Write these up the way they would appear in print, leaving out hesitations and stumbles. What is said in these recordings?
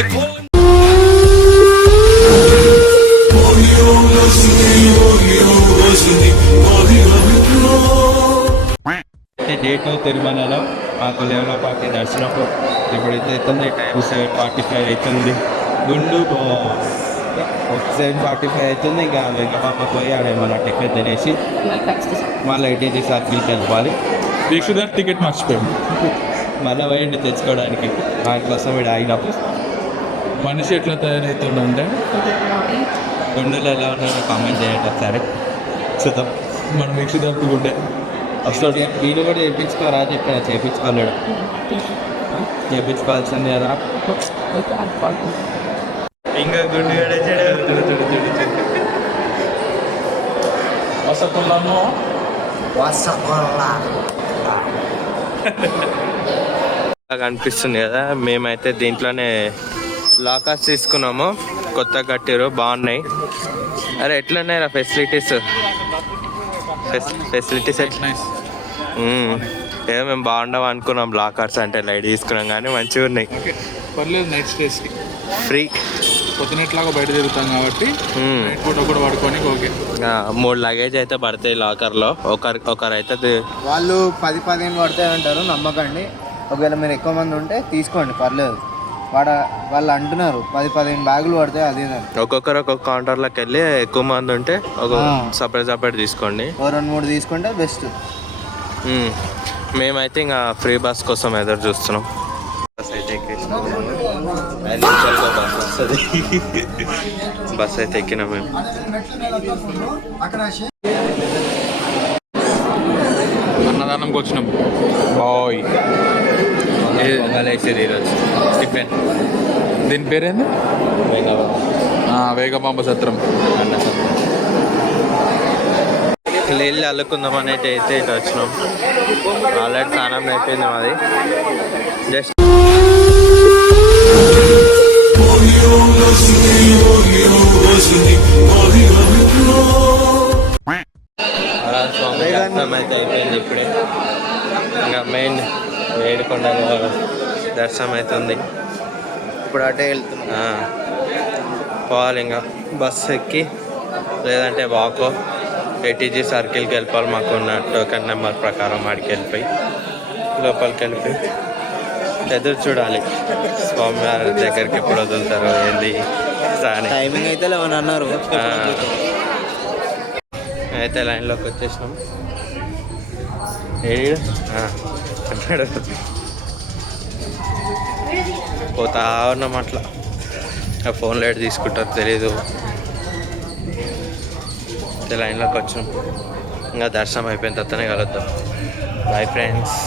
Day 2 తిరుమలలో మాకు 11:40 దర్శనం. ఇప్పుడైతే అవుతుంది టైం 7:45 అవుతుంది. గుండు 7:45 అవుతుంది. ఇంకా వెంకపాప పోయి ఆడేమన్నా టికెట్ తినేసి మళ్ళీ ఐటీజీ సర్కిల్కి వెళ్ళిపోవాలి. వీక్షుదార్ టికెట్ మర్చిపోయాము. మళ్ళీ పోయండి తెచ్చుకోవడానికి. దానికోసం ఇక్కడ ఆగినప్పుడు మనిషి ఎట్లా తయారవుతుందంటే గుండెలు ఎలా ఉన్నారో కామెంట్ చేయండి ఒకసారి చూద్దాం. మనం వీక్షుదార్కి గుండె అసలు వీళ్ళు కూడా చేయించుకోరా చెప్పిన చేయించుకోలేడు. చేయించుకోవాల్సిందే కదా. ఇంకా గుండె కనిపిస్తుంది కదా. మేమైతే దీంట్లోనే లాకర్స్ తీసుకున్నాము. కొత్త కట్టిరు, బాగున్నాయి. అరే ఎట్లున్నాయి రా ఫెసిలిటీస్ ఏదో మేము బాగుండవు అనుకున్నాం. లాకర్స్ అంటే లైట్ తీసుకున్నాం కానీ మంచిగా ఉన్నాయి. పర్లేదు, నైట్ స్టేస్కి ఫ్రీ. పొద్దునట్లాగా బయట తిరుగుతాం కాబట్టి ఫోటో కూడా పడుకొని ఓకే. 3 లగేజ్ అయితే పడతాయి లాకర్లో. ఒకరైతే వాళ్ళు 10-15 పడతాయి అంటారు, నమ్మకండి. ఒకవేళ మీరు ఎక్కువ మంది ఉంటే తీసుకోండి, పర్లేదు. వాళ్ళు అంటున్నారు 10-15 బ్యాగులు పడతాయి. అదేదాన్ని ఒక్కొక్కరు ఒక్కొక్క కౌంటర్లోకి వెళ్ళి ఎక్కువ మంది ఉంటే ఒక సపరేట్ తీసుకోండి. 2-3 తీసుకుంటే బెస్ట్. మేమైతే ఇంకా ఫ్రీ బస్ కోసం ఎదురు చూస్తున్నాం. బస్ అయితే బస్ అయితే ఎక్కినాం మేము. అన్నదానంకి వచ్చినాం. బాయ్ పొంగలేసి ఈరోజు టిఫిన్. దీని పేరేంది? వేగపాంబ సత్రం అన్న సత్రం. నీళ్ళు అల్లుకుందామని అయితే ఇటు వచ్చినాం. ఆల్రెడీ స్నానం అయిపోయింది మాది. జస్ట్ దర్శనం అయితే అయిపోయింది ఇప్పుడే. ఇంకా మెయిన్ ఏడుకొండ దర్శనం అవుతుంది. ఇప్పుడు అటే వెళ్తున్నా పోవాలి. ఇంకా బస్సు ఎక్కి లేదంటే వాకో ఏటీజీ సర్కిల్కి వెళ్ళిపోవాలి. మాకు ఉన్న టోకెన్ నెంబర్ ప్రకారం ఆడికి వెళ్ళిపోయి లోపలికి వెళ్ళిపోయి ఎదురు చూడాలి స్వామివారి దగ్గరికి ఎప్పుడు వదులుతారో ఏంది టైమింగ్ అయితే 11 అన్నారు. అయితే లైన్లోకి వచ్చేసినాం. పోతా ఉన్నాం అట్లా. ఫోన్లో ఎటు తీసుకుంటారు తెలీదు. లైన్లోకి వచ్చినాం. ఇంకా దర్శనం అయిపోయిన తర్వాతనే కలుద్దాం. Bye friends.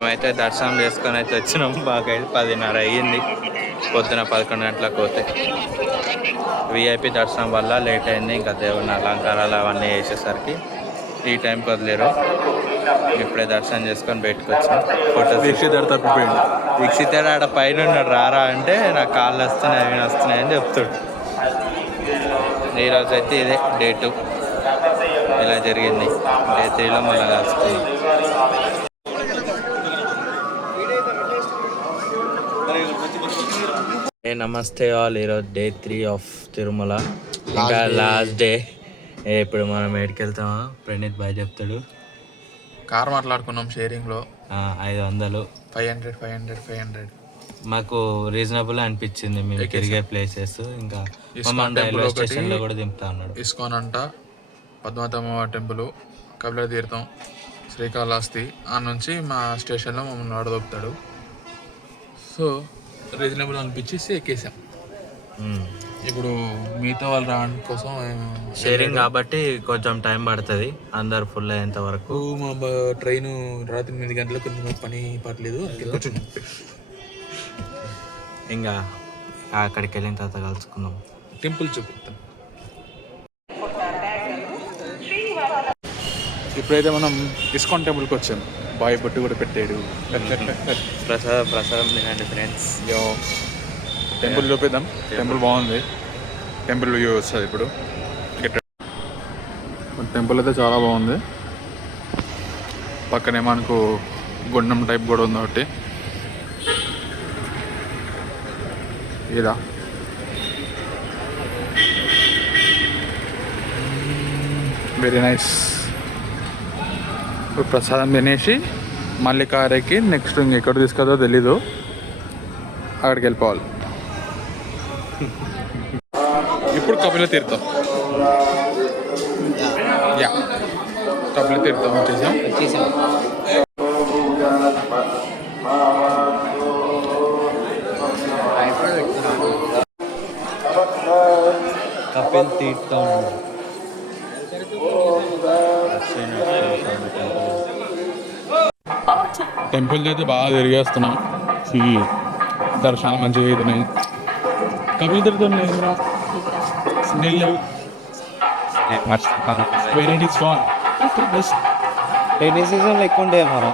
మేమైతే దర్శనం చేసుకొని అయితే వచ్చినాం. బాగా 10:30 అయ్యింది. పొద్దున 11 గంటలకు పోతే విఐపి దర్శనం వల్ల లేట్ అయింది. ఇంకా దేవుని అలంకారాలు అవన్నీ వేసేసరికి ఈ టైంకి వదిలేరు. ఇప్పుడే దర్శనం చేసుకొని బయటకు వచ్చాం. ఫోటోస్ వీక్షితాడు ఆడ పైన ఉన్నాడు. రారా అంటే నాకు కాళ్ళు వస్తున్నాయి అవి వస్తున్నాయి అని చెప్తాడు. ఈరోజు అయితే ఇదే డే 2 ఇలా జరిగింది. డే 3లో మళ్ళీ కలుసుకున్నాం. నమస్తే ఆల్. ఈరోజు డే 3 ఆఫ్ తిరుమల, ఇంకా లాస్ట్ డే. ఇప్పుడు మనం ఎక్కడికి వెళ్తామా ప్రణీత్ బాయ్ చెప్తాడు. కార్ మాట్లాడుకున్నాం షేరింగ్లో. 500 500 మాకు రీజనబుల్ అనిపించింది. మేము తిరిగే ప్లేసెస్. ఇంకా రైల్వే స్టేషన్లో కూడా దింపుతా ఉన్నాడు. ఇస్కాన్ అంట, పద్మావతమ్మ టెంపుల్, కపిల తీర్థం, శ్రీకాళహస్తి. ఆ నుంచి మా స్టేషన్లో మమ్మల్ని ఆడదొక్కుతాడు. So reasonable అనిపించేసి ఎక్కేసాం. ఇప్పుడు మిగతా వాళ్ళు రావడానికి కోసం షేరింగ్ కాబట్టి కొంచెం టైం పడుతుంది అందరు ఫుల్ అయ్యేంత వరకు. మా ట్రైన్ రాత్రి 8 గంటలకు కొంచెం పని పట్టలేదు. ఇంకా అక్కడికి వెళ్ళిన తర్వాత కలుసుకుందాం. టెంపుల్ చూపిస్తాం. ఇప్పుడైతే మనం ఇస్కాన్ టెంపుల్కి వచ్చాం. బాయ్ బొట్టు కూడా పెట్టాడు. ప్రసాదం తినండి ఫ్రెండ్స్. టెంపుల్ చూపిద్దాం. టెంపుల్ బాగుంది. టెంపుల్ వ్యూ వస్తుంది ఇప్పుడు. టెంపుల్ అయితే చాలా బాగుంది. పక్కనే మనకు గుండం టైప్ కూడా ఉంది ఒకటి. ఇదా వెరీ నైస్. ఇప్పుడు ప్రసాదం తినేసి మళ్ళీ కార్ ఎక్కి నెక్స్ట్ ఇంకెక్కడ తీసుకెళ్తా తెలీదు, అక్కడికి వెళ్ళిపోవాలి. ఇప్పుడు కపిల తీర్థం. యా, కపిల తీర్థం వచ్చేసాం. కపిల్ తీర్థం టెంపుల్ అయితే బాగా తిరిగేస్తున్నాం. దర్శనం మంచిగా అవుతున్నాయి. కపిల తీర్థం లేదు, వెరైటీస్ ఫాన్ రైనీ సీజన్లో ఎక్కువ ఉంటాయి మనం.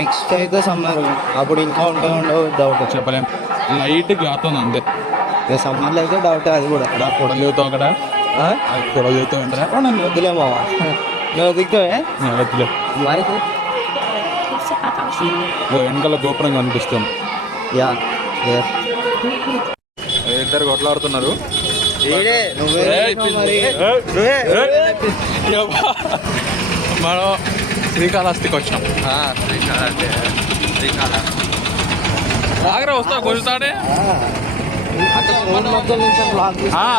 నెక్స్ట్ అయితే సమ్మర్, అప్పుడు ఇంకా ఉంటాయి ఉండవు డౌట్. చెప్పలేం, లైట్ గాతుంది అంతే. ఇక సమ్మర్లో అయితే డౌట్ అది కూడా. కొడలు చదువుతావు అక్కడ, కొడలు చదువుతావు అంటారా? వద్దులే మావా, నువ్వు దిగుతావే వద్దులే. మరి వెనకాల గోపురం కనిపిస్తుంది. యా, ఇద్దరు కొట్లాడుతున్నారు. మనం శ్రీకాళహస్తికి వచ్చినాం. ఆగ్రా వస్తా కొంచెంసాడే.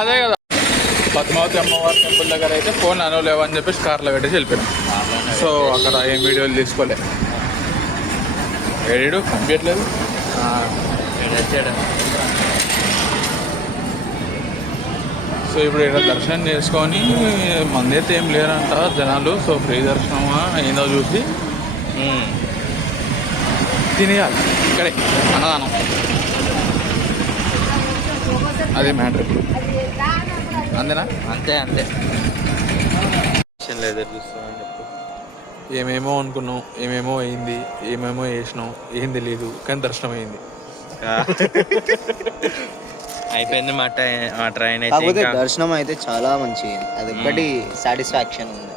అదే కదా, పద్మావతి అమ్మవారి టెంపుల్ దగ్గర అయితే ఫోన్ అనలేవు అని చెప్పేసి కార్లో పెట్టేసి వెళ్ళిపోయాం. సో అక్కడ ఏం వీడియోలు తీసుకోలే. ఏడు కనిపించట్లేదు. సో ఇప్పుడు ఇక్కడ దర్శనం చేసుకొని, మంది అయితే ఏం లేరంట జనాలు. సో ఫ్రీ దర్శనమా ఏందో చూసి తినేయాలి ఇక్కడే అన్నదానం. అదే మ్యాటర్ ఇప్పుడు. అంతేనా? అంతే అంతే. ఎదురు చూస్తామని చెప్పు. ఏమేమో అనుకున్నాం, ఏమేమో అయింది, ఏమేమో వేసినాం, ఏం తెలియదు, కానీ దర్శనం అయింది. అయిపోయింది మా ట్రైన్ అయితే. కాకపోతే దర్శనం అయితే చాలా మంచిగా, అది ఒక్కటి సాటిస్ఫాక్షన్ ఉంది.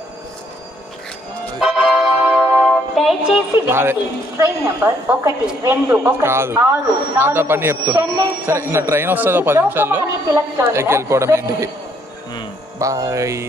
కాదు, అంత పని చెప్తున్నా. సరే, ఇంకా ట్రైన్ వస్తుందో 10 నిమిషాల్లో ఎక్కి వెళ్ళిపోవడం ఇంటికి. బాయ్.